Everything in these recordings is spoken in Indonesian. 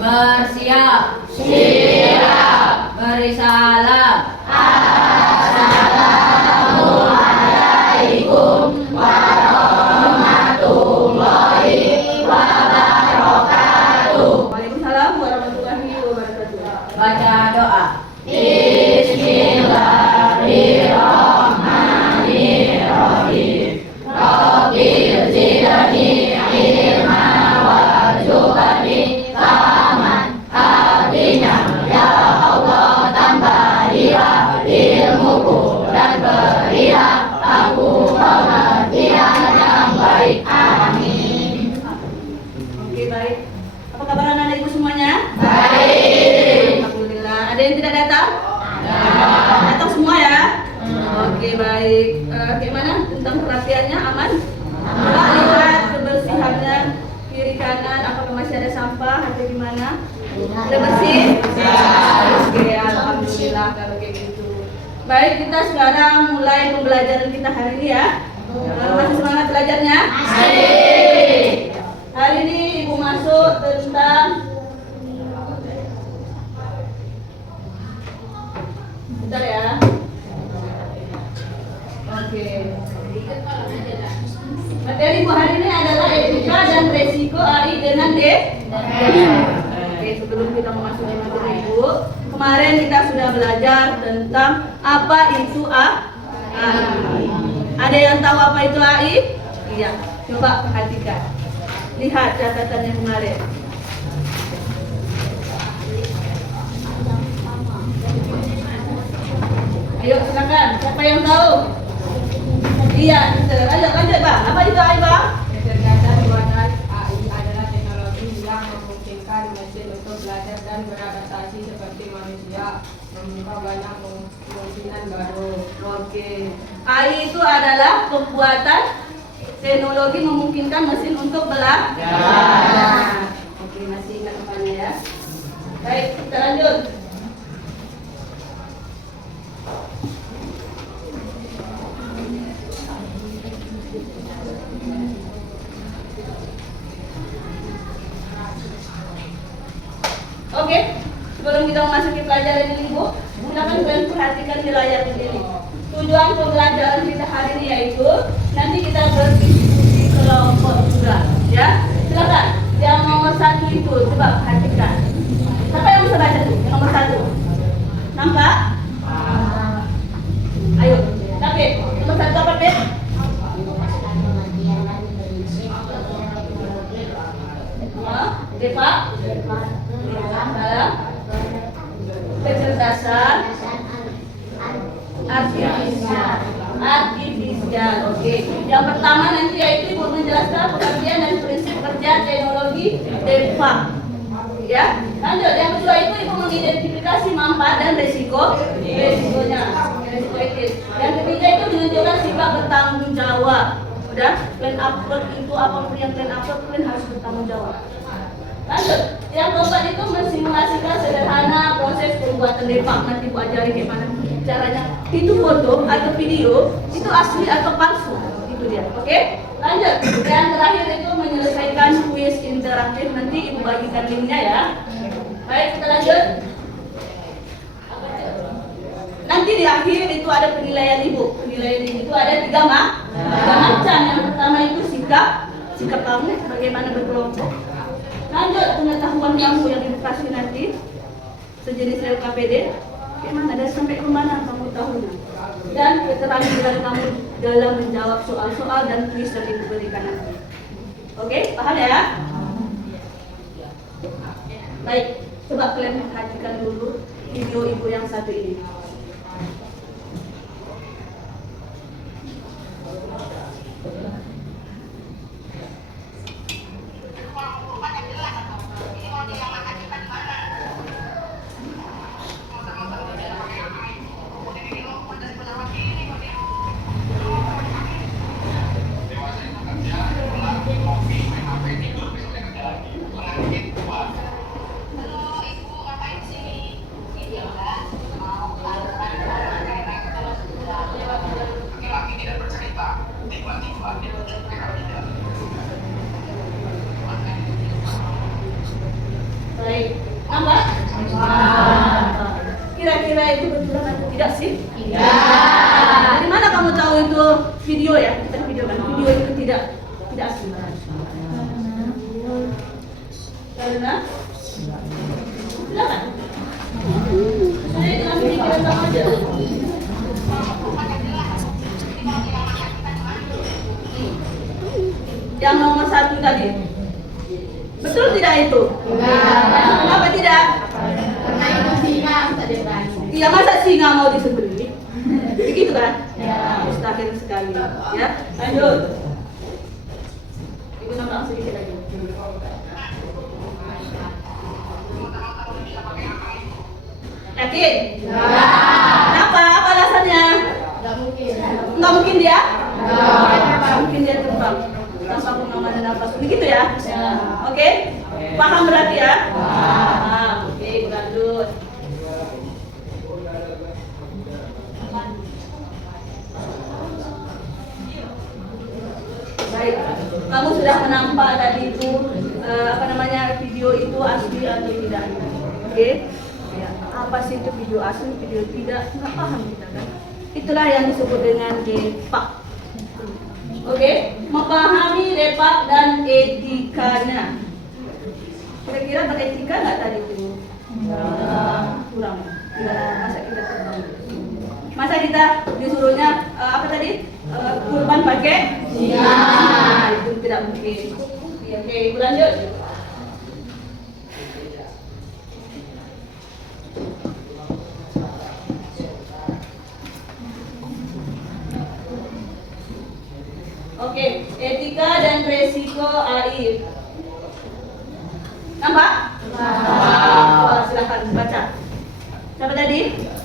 Bersiap. Siap. Beri salam. Assalamualaikum warahmatullahi wabarakatuh. Waalaikumsalam warahmatullahi wabarakatuh. Baca doa. Bismillahirrahmanirrahim. Rabbil zidni ilma warzuqni faman. Artinya, ya Allah, tambahilah ilmuku dan berilah aku pengertian yang baik. Amin. Oke, baik. Apa kabar anak-anak ibu semuanya? Baik. Alhamdulillah. Ada yang tidak datang? Datang semua ya? Oke, baik. Gimana tentang perhatiannya? Aman? Coba lihat kebersihannya kiri kanan. Apakah masih ada sampah atau gimana? Udah bersih? Oke, alhamdulillah kalau kayak gitu. Baik, kita sekarang mulai pembelajaran kita hari ini ya. Masih semangat belajarnya? Masih. Hari ini ibu masuk tentang bentar ya. Oke. Materi ibu hari ini adalah etika dan resiko AI dengan D. Oke, sebelum kita memasuki materi ibu, kemarin kita sudah belajar tentang apa itu AI. Ada yang tahu apa itu AI? Iya. Coba perhatikan. Lihat catatannya kemarin. Ayo silakan. Siapa yang tahu? Iya, lanjut Pak. Apa itu AI, Bang? Ternyata buatan AI adalah teknologi yang memungkinkan mesin untuk belajar dan beradaptasi seperti manusia, membuka banyak kemungkinan baru. Oke. AI itu adalah pembuatan teknologi memungkinkan mesin untuk belajar. Oke, masih ingat apanya ya? Baik, kita lanjut. Oke, sebelum kita memasuki pelajaran ini, Bu, silakan kalian perhatikan di layar ini. Tujuan pembelajaran kita hari ini yaitu nanti kita berdiskusi kelompok juga, ya. Silakan. Yang nomor 1 itu coba perhatikan. Siapa yang bisa baca tuh? Yang nomor 1. Nampak? Ayo, tapi nomor 1 apa, Pet? Deva? Dalam kecerdasan artifisial. Oke. Yang pertama nanti yaitu Ibu menjelaskan pengertian dan prinsip kerja teknologi DEFA. Ya. Lanjut. Yang kedua itu Ibu mengidentifikasi manfaat dan resikonya. Resiko etis. Yang ketiga itu menunjukkan sifat bertanggung jawab. Udah. Plan upload itu apapun yang plan upload plan harus bertanggung jawab. Lanjut, yang keempat itu mensimulasikan sederhana proses pembuatan depak. Nanti Bu ajari gimana caranya. Itu foto atau video itu asli atau palsu, itu dia. Oke? Lanjut, yang terakhir itu menyelesaikan kuis interaktif. Nanti Ibu bagikan linknya ya. Baik, kita lanjut. Nanti di akhir itu ada penilaian Ibu. Penilaian itu ada tiga macam. Yang pertama itu sikap kamu bagaimana berkelompok. Lanjut, pengetahuan kamu yang edukasi nanti sejenis LKPD gimana dan sampai ke mana kamu tahunya, dan keterampilan kamu dalam menjawab soal-soal dan kuis yang Ibu berikan nanti. Oke, paham ya? Baik, coba kalian perhatikan dulu video Ibu yang satu ini. Baik. Nampak? Kira-kira itu betulan atau tidak sih? Tidak. Dari mana kamu tahu itu video ya? Kita video kan. Video itu tidak asli. Karena silakan. Saya dengan pikiran kamu aja. Yang nomor 1 tadi. Betul tidak itu? Tidak. Kenapa tidak? Karena itu singa bisa diberani. Iya, masa singa mau disembelih? Begitu kan? Ya. Mustahil sekali. Ya, lanjut. Ibu nambah sedikit lagi. Yakin? Ya. Kenapa? Apa alasannya? Tidak mungkin. Nggak mungkin dia? Ya. Nggak mungkin dia terbang. Tanpa pengaman dan nafas. Begitu ya? Ya. Oke? Paham berarti ya? Paham. Oke, lanjut. Baik, kamu sudah menampak tadi itu video itu asli atau tidak? Oke? Ya, apa sih itu video asli, video tidak? Nggak paham kita kan? Itulah yang disebut dengan depak. Oke? Memahami depak dan etikanya. Kira-kira beretika nggak tadi itu? Kurang. Masa kita terbang? Masa kita disuruhnya apa tadi? Kurban pakai? Iya. Itu tidak mungkin. Oke, ibu lanjut. Oke, etika dan resiko AI. Nampak? Silakan baca. Siapa tadi?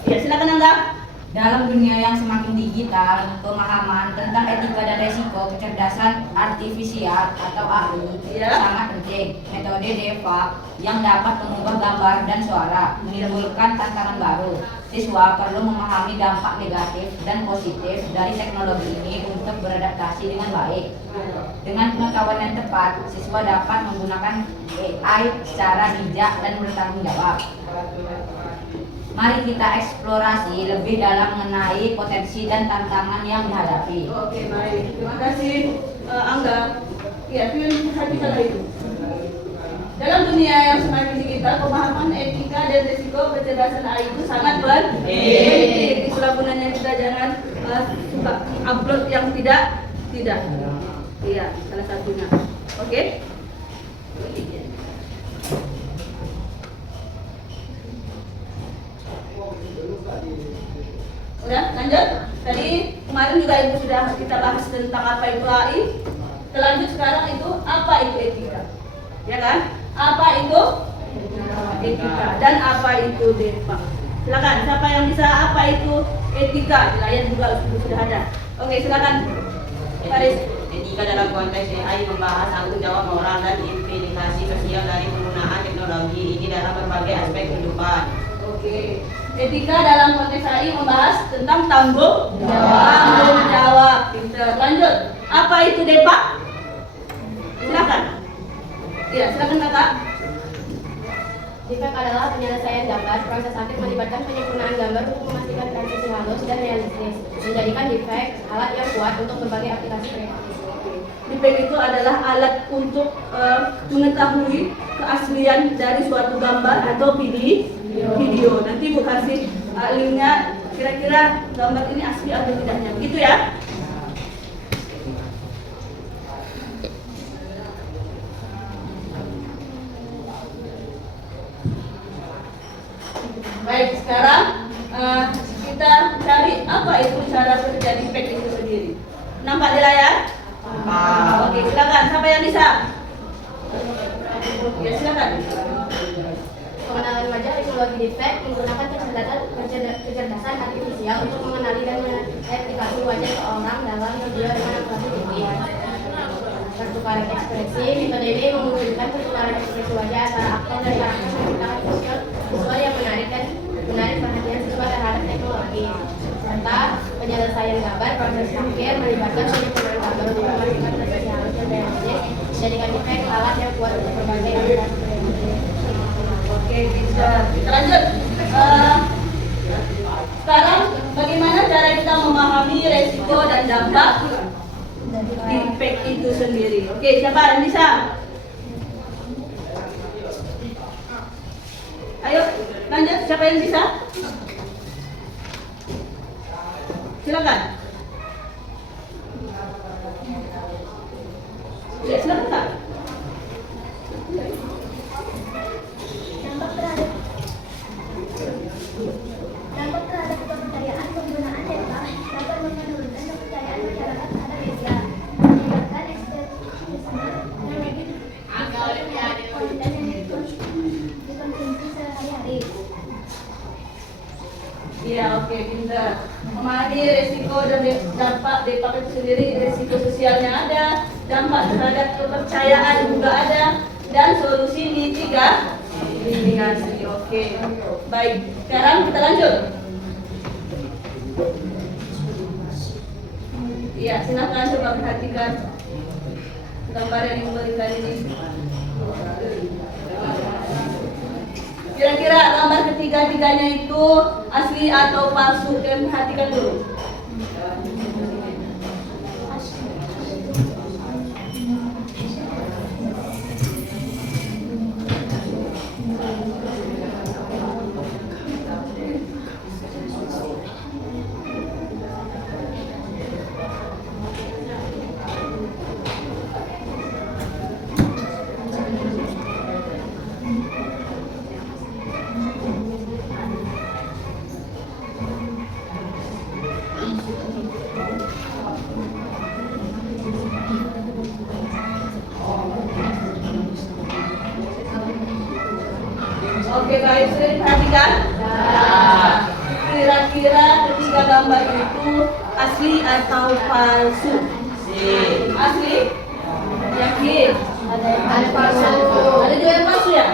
Ya, silakan anggap. Dalam dunia yang semakin digital, pemahaman tentang etika dan resiko kecerdasan artifisial atau AI Ya. sangat penting. Metode DEFA yang dapat mengubah gambar dan suara menimbulkan tantangan baru. Siswa perlu memahami dampak negatif dan positif dari teknologi ini untuk beradaptasi dengan baik. Dengan pengetahuan yang tepat, siswa dapat menggunakan AI secara bijak dan bertanggung jawab. Mari kita eksplorasi lebih dalam mengenai potensi dan tantangan yang dihadapi. Oke, baik. Terima kasih, Angga. Ya, itu kita itu. Dalam dunia yang semakin digital, pemahaman etika dan risiko kecerdasan AI itu sangat penting. Itulah gunanya kita jangan suka upload yang tidak. Iya, salah satunya. Oke? Udah, lanjut. Tadi kemarin juga ibu sudah kita bahas tentang apa itu AI. Kita lanjut sekarang itu apa itu etika, ya kan? Apa itu etika dan apa itu DEFA? Silakan, siapa yang bisa apa itu etika? Di layar juga sudah ada. Oke, silakan, Faris. Etika dalam konteks AI membahas tanggung jawab moral dan implikasi sosial dari penggunaan teknologi ini dalam berbagai aspek kehidupan. Oke, etika dalam konteks AI membahas tentang tanggung jawab. Pinter. Lanjut. Apa itu DEFA? Silakan. Iya, silakan kakak. Defect adalah penyelesaian gambar. Proses aktif melibatkan penyempurnaan gambar untuk memastikan transisi halus dan realistis, menjadikan defect alat yang kuat untuk berbagai aplikasi kreatif. Defect itu adalah alat untuk mengetahui keaslian dari suatu gambar atau video. Nanti ibu kasih linknya, kira-kira gambar ini asli atau tidaknya. Begitu ya? Baik, sekarang kita cari apa itu cara kerja defect itu sendiri. Nampak di layar? Oke, silakan. Siapa yang bisa? Ya, silakan. Pengenalan wajah teknologi defect menggunakan kecerdasan artifisial untuk mengenali dan mengidentifikasi wajah seorang dalam video dengan akurasi tinggi. Pertukaran ekspresi, metode ini memungkinkan pertukaran ekspresi wajah antara aktor dan karakter menggunakan visual yang menarik perhatian siswa terhadap teknologi. Serta penyelesaian gambar, proses akhir melibatkan penyempurnaan gambar untuk memastikan transisi halus dan realistis, menjadikan defect alat yang kuat untuk berbagai aplikasi kreatif. Kita lanjut. Sekarang bagaimana cara kita memahami resiko dan dampak defect itu sendiri? Oke, siapa yang bisa? Ayo, lanjut. Siapa yang bisa? Silakan. Ya, silakan Kak. Dampak terhadap kepercayaan penggunaan data dapat menurunkan kepercayaan masyarakat terhadap media, menyebabkan ekstremisme yang lebih konten yang dikonsumsi sehari-hari. Iya, oke, pintar. Memahami resiko dan dampak dampak itu sendiri, resiko sosialnya ada, dampak terhadap kepercayaan juga ada, dan solusi mitigasi. Oke, baik. Sekarang kita lanjut. Iya, silakan coba perhatikan gambar yang diberikan ini. Kira-kira gambar ketiga-tiganya itu asli atau palsu? Kalian perhatikan dulu. Oke, baik, sudah diperhatikan? Kira-kira ketiga gambar itu asli atau palsu? Asli? Yakin? Ada palsu. Ada juga yang palsu ya?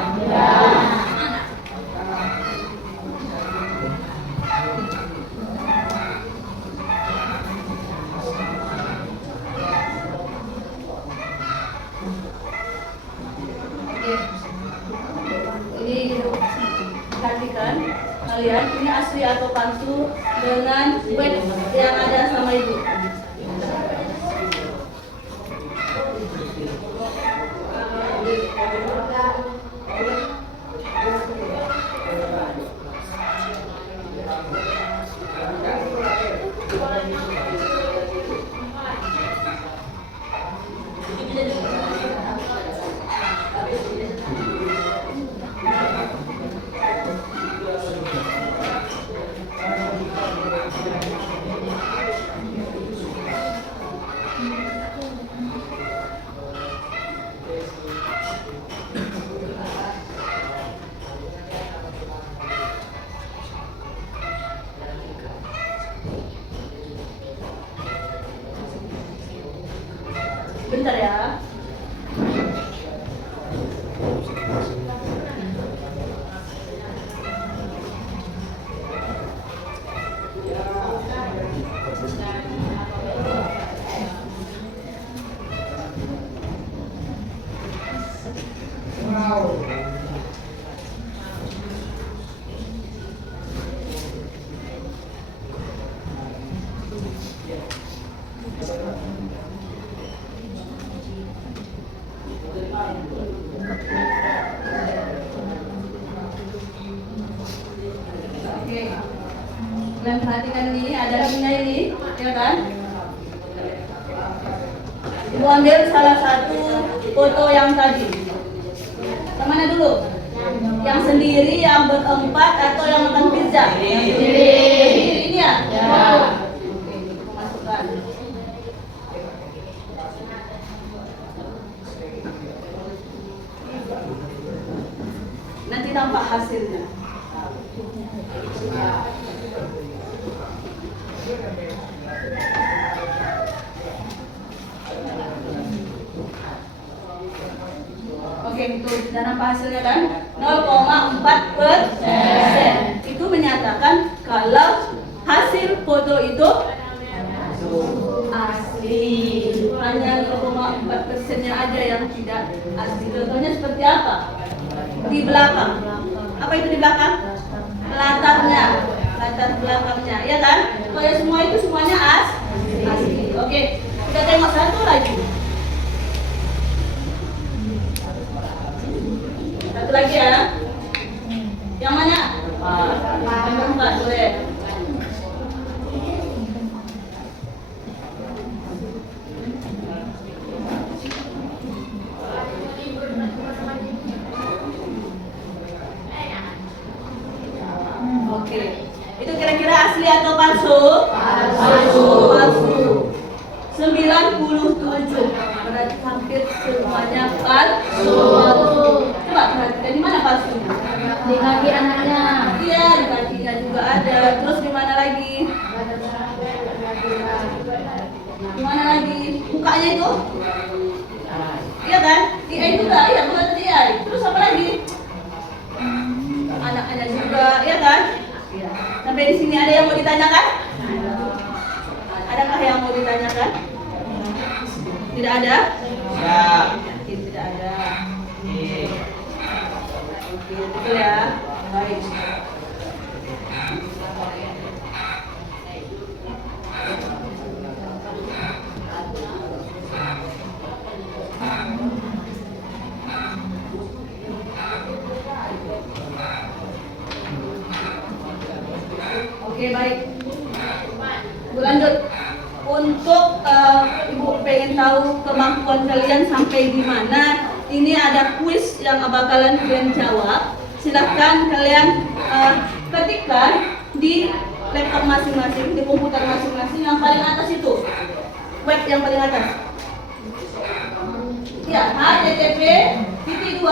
Ini perhatikan kalian, ini asli atau palsu dengan web yang ada sama ibu. Bentar ya. Oke. Kalian perhatikan ini, ada linknya ini, ya kan? Ibu ambil salah satu foto yang tadi. Yang mana dulu? Yang sendiri, yang berempat, atau yang makan pizza? Yang sendiri. Yang sendiri ini ya? Ya. Oke, aku masukkan. Nanti tampak hasilnya. Oke, itu dan apa hasilnya kan? 0,4%. Itu menyatakan kalau hasil foto itu asli. Hanya 0,4%-nya aja yang tidak asli. Contohnya seperti apa? Di belakang. Apa itu di belakang? Latarnya, latar belakangnya, ya kan? Kalau yang semua itu semuanya asli. Oke, kita tengok satu lagi. Satu lagi ya. Yang mana? Nomor 4 boleh. Oke. Itu kira-kira asli atau palsu? Palsu. 97. Berarti hampir semuanya palsu. Coba perhatikan di mana palsunya? Di kaki anaknya. Iya, di kakinya juga ada. Terus di mana lagi? Di mana lagi? Mukanya itu? Iya kan? Di AI juga, iya bukan di AI. Terus apa lagi? Anaknya juga, iya kan? Sampai di sini ada yang mau ditanyakan? Adakah yang mau ditanyakan? Tidak ada? Ya. Yakin tidak ada. Oke, betul ya. Baik. Oke, baik. Berlanjut. Untuk Ibu pengen tahu kemampuan kalian sampai di mana, ini ada kuis yang bakalan kalian jawab. Silahkan kalian ketikkan di laptop masing-masing, di komputer masing-masing. Yang paling atas itu, web yang paling atas. Ya, http://2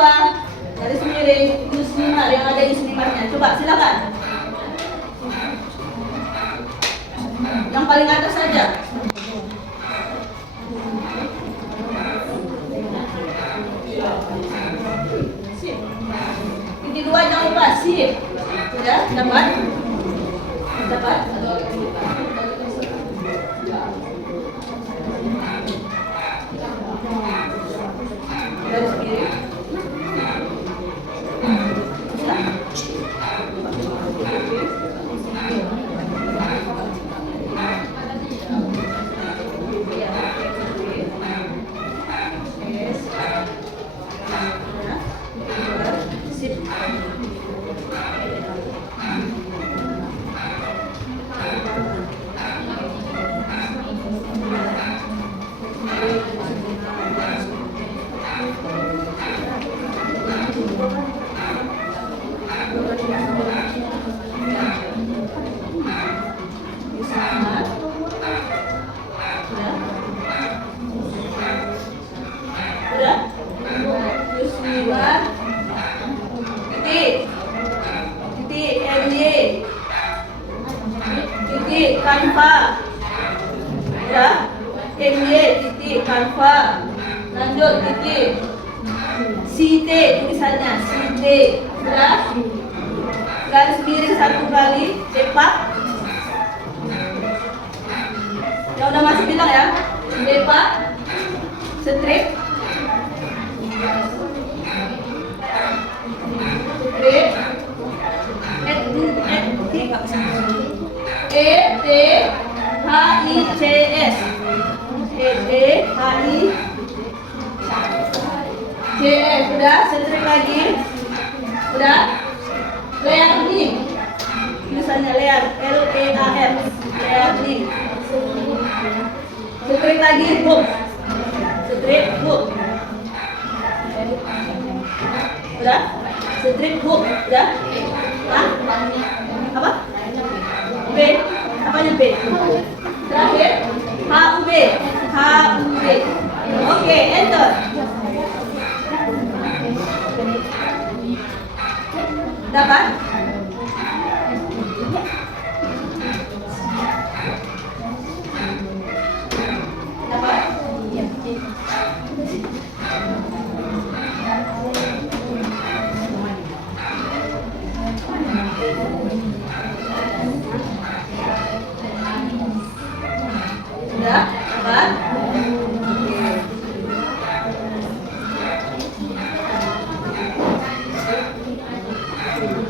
garis miring Yuslimar yang ada Yuslimarnya. Coba silakan. Yang paling atas saja. Sip. Ini 2 jangan lupa, sip. Sudah dapat? Dapat? Garis miring. Canva. Ya, MY titik Canva. Lanjut titik CT tulisannya CT. Sudah. Garis miring 1 kali depak. Ya udah masih bilang ya. Depak strip. Strip. ETHICS. ETHICS. Udah, strip lagi. Udah. Learning. Tulisannya lear, LEAR. Learning. Strip lagi book. Strip book. Udah? Strip book. Udah? Hah? Apa? B. Apanya B? Terakhir HUB. HUB. Oke, enter. Dapat? Dapat? Sudah? Dapat? Oke.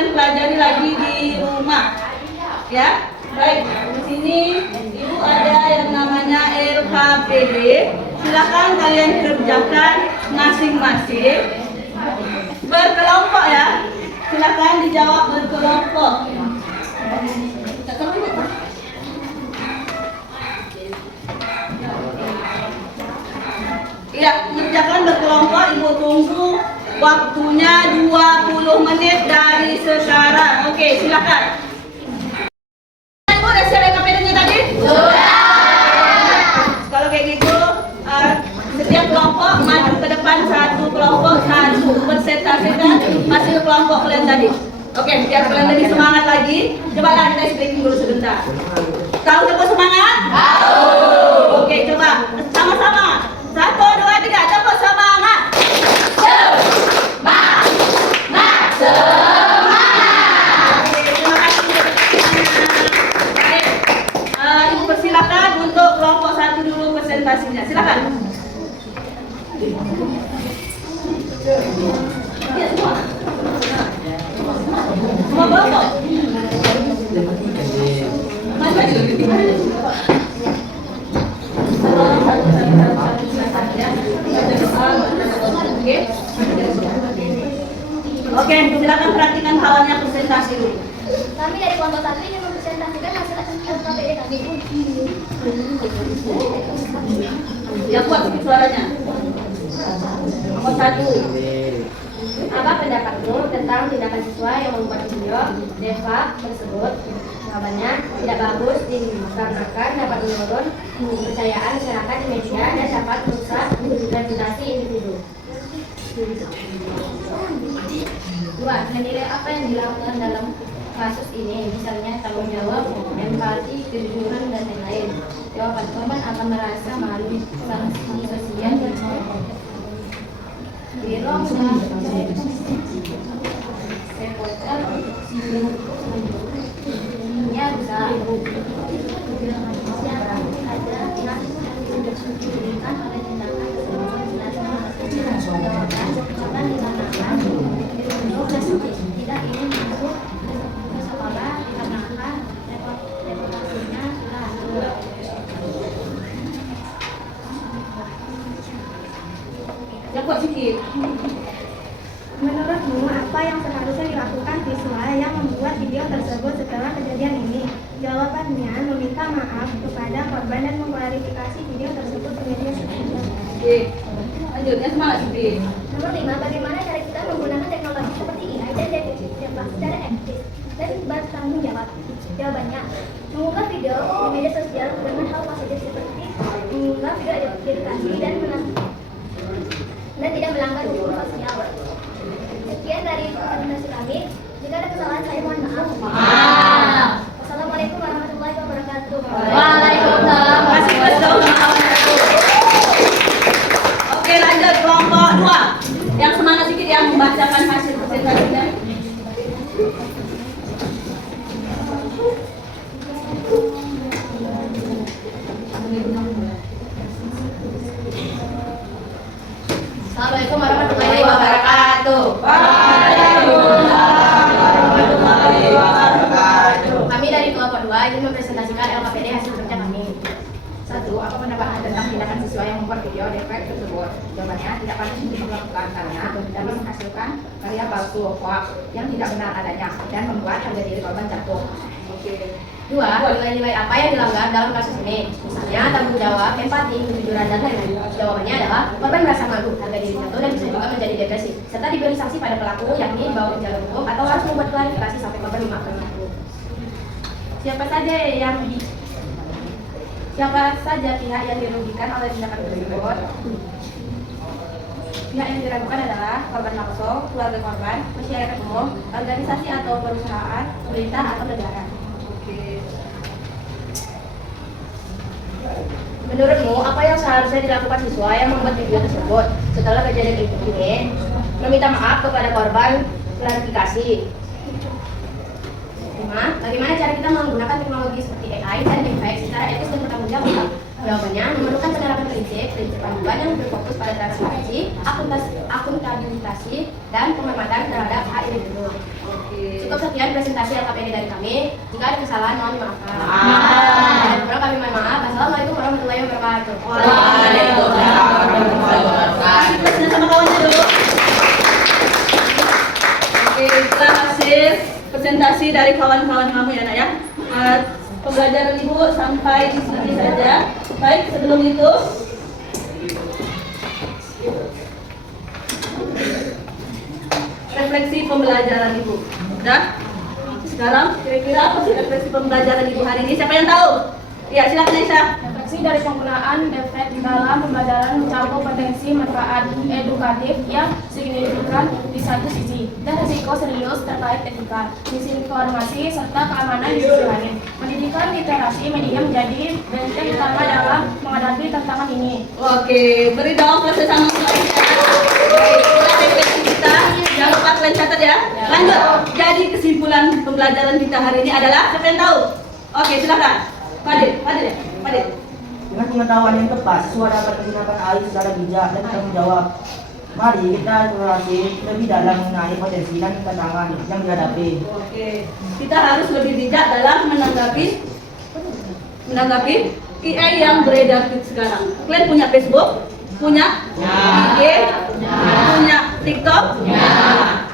kalian pelajari lagi di rumah. Ya, baik. Di sini Ibu ada yang namanya LKPD. Silakan kalian kerjakan masing-masing. Berkelompok ya. Silakan dijawab berkelompok. Iya, mengerjakan berkelompok. Ibu tunggu waktunya 20 menit dari sekarang. Oke, silakan. Ibu udah share LKPD-nya tadi? Kalau kayak gitu, setiap kelompok maju ke depan, satu kelompok satu presentasikan hasil kelompok kalian tadi. Oke, biar kalian lebih semangat lagi, cobalah kita speaking dulu sebentar. Tahu tepuk semangat? Tahu. Oke, coba sama-sama. 1, 2, 3, tepuk semangat. Semangat, semangat. Oke, terima kasih. Baik, Ibu persilakan untuk kelompok 1 dulu presentasinya. Silakan. Ya, semua. Semua kelompok. Oke, silakan perhatikan kawannya presentasi dulu. Kami dari kelompok 1 ingin mempresentasikan hasil LKPD kami. Yang kuat sedikit suaranya. Nomor 1. Apa pendapatmu tentang tindakan siswa yang membuat video Deva tersebut? Jawabannya tidak bagus dikarenakan dapat menurun kepercayaan masyarakat di media dan dapat merusak reputasi individu. 2. Menilai apa yang dilakukan dalam kasus ini, misalnya tanggung jawab, empati, kejujuran, dan lain-lain. Jawaban korban akan merasa malu, sanksi sosial, dan Birong ya bisa tidak ingin masuk ke sekolah dikarenakan reputasinya sudah. Yang kuat sedikit. Menurutmu, apa yang seharusnya dilakukan siswa yang membuat video tersebut setelah kejadian ini? Jawabannya, meminta maaf kepada korban dan mengklarifikasi video tersebut ke media sosial. Oke, lanjutnya semangat sedikit. Nomor 5, bagaimana cara kita menggunakan teknologi seperti AI dan dapat secara etis dan bertanggung jawab? Jawabannya, mengunggah video di media sosial dengan hal positif seperti mengunggah video edukasi dan tidak melanggar hukum sosial. Sekian dari presentasi kami. Jika ada kesalahan, saya mohon maaf. Maaf. Wassalamualaikum warahmatullahi wabarakatuh. Waalaikumsalam. Masih Oke, lanjut kelompok 2. Yang semangat sedikit yang membacakan hasil presentasinya. Assalamualaikum warahmatullahi wabarakatuh. Kami dari kelompok 2 ingin mempresentasikan LKPD hasil kerja kami. 1. Apa pendapat Anda tentang tindakan siswa yang membuat video defek tersebut? Jawabannya, tidak pantas untuk dilakukan karena dapat menghasilkan karya palsu hoax yang tidak benar adanya dan membuat harga diri korban jatuh. 2. Nilai-nilai apa yang dilanggar dalam kasus ini? Misalnya tanggung jawab, empati, kejujuran, dan lain-lain. Jawabannya adalah korban merasa malu, harga diri jatuh, dan bisa juga menjadi depresi, serta diberi sanksi pada pelaku, yakni dibawa ke jalur hukum atau harus membuat klarifikasi sampai korban memaafkan pelaku. Siapa saja pihak yang dirugikan oleh tindakan tersebut? Pihak yang diragukan adalah korban langsung, keluarga korban, masyarakat umum, organisasi atau perusahaan, pemerintah atau negara. Menurutmu, apa yang seharusnya dilakukan siswa yang membuat video tersebut? Setelah kejadian ini, meminta maaf kepada korban, klarifikasi. 5. Bagaimana cara kita menggunakan teknologi seperti AI dan deepfake secara etis dan bertanggung jawab? Jawabannya, memerlukan penerapan prinsip panduan yang berfokus pada transparansi, akuntabilitas, dan penghormatan terhadap hak individu. Cukup sekian presentasi LKPD dari kami. Jika ada kesalahan, mohon dimaafkan. Dan kurang kami mohon maaf. Assalamualaikum warahmatullahi wabarakatuh. Waalaikumsalam warahmatullahi wabarakatuh. Kasih sama kawannya dulu. Oke, setelah hasil presentasi dari kawan-kawan kamu ya nak ya. Pembelajaran ibu sampai di sini saja. Baik, sebelum itu refleksi pembelajaran ibu. Udah? Sekarang kira-kira apa sih refleksi pembelajaran ibu hari ini? Siapa yang tahu? Ya, silakan Aisyah. Refleksi dari penggunaan DEFET dalam pembelajaran mencakup potensi manfaat edukatif yang signifikan di satu sisi dan risiko serius terkait etika, misinformasi, serta keamanan di sisi lain. Pendidikan literasi media menjadi benteng utama dalam menghadapi tantangan ini. Oke, beri dong proses sama Aisyah. Baik, itulah refleksi kita. Jangan lupa kalian catat ya. Lanjut. Jadi kesimpulan pembelajaran kita hari ini adalah siapa yang tahu? Oke, silakan. Fadil. Dengan pengetahuan yang tepat, siswa dapat menggunakan AI secara bijak dan bertanggung jawab. Mari kita eksplorasi lebih dalam mengenai potensi dan tantangan yang dihadapi. Oke, kita harus lebih bijak dalam menanggapi AI yang beredar sekarang. Kalian punya Facebook? Punya? IG? Punya TikTok?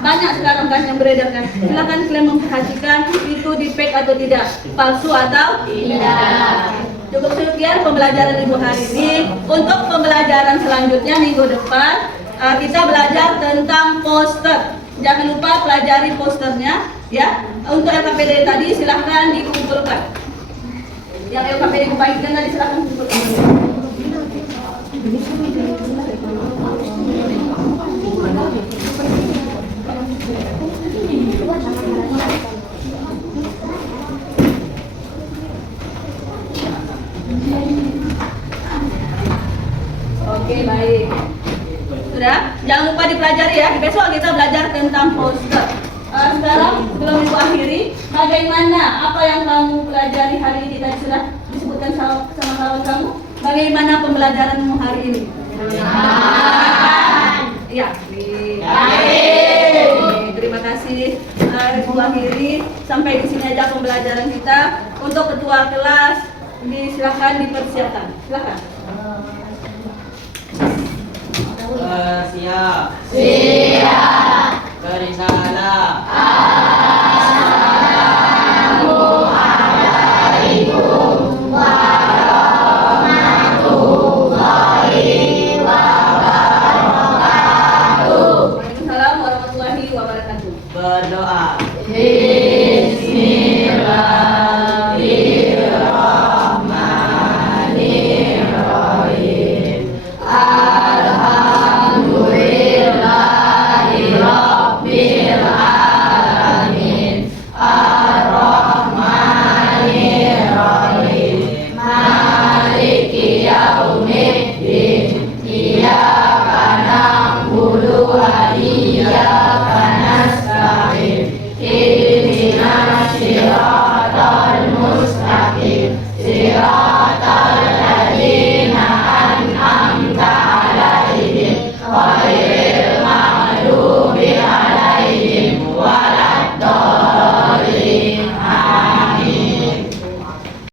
Banyak sekarang kan yang beredar kan. Silakan kalian memperhatikan itu di fake atau tidak, palsu atau tidak. Cukup sekian pembelajaran ibu hari ini. Untuk pembelajaran selanjutnya minggu depan kita belajar tentang poster. Jangan lupa pelajari posternya ya. Untuk LKPD tadi silahkan dikumpulkan. Yang LKPD bagikan tadi silahkan kumpulkan. Oke, baik. Sudah? Jangan lupa dipelajari ya. Besok kita belajar tentang poster. Sekarang sebelum ibu akhiri, bagaimana apa yang kamu pelajari hari ini tadi sudah disebutkan sama kawan kamu? Bagaimana pembelajaranmu hari ini? Ya. Terima kasih. Ibu akhiri sampai di sini aja pembelajaran kita. Untuk ketua kelas, silakan dipersiapkan. Silakan. Siap. Berisalah.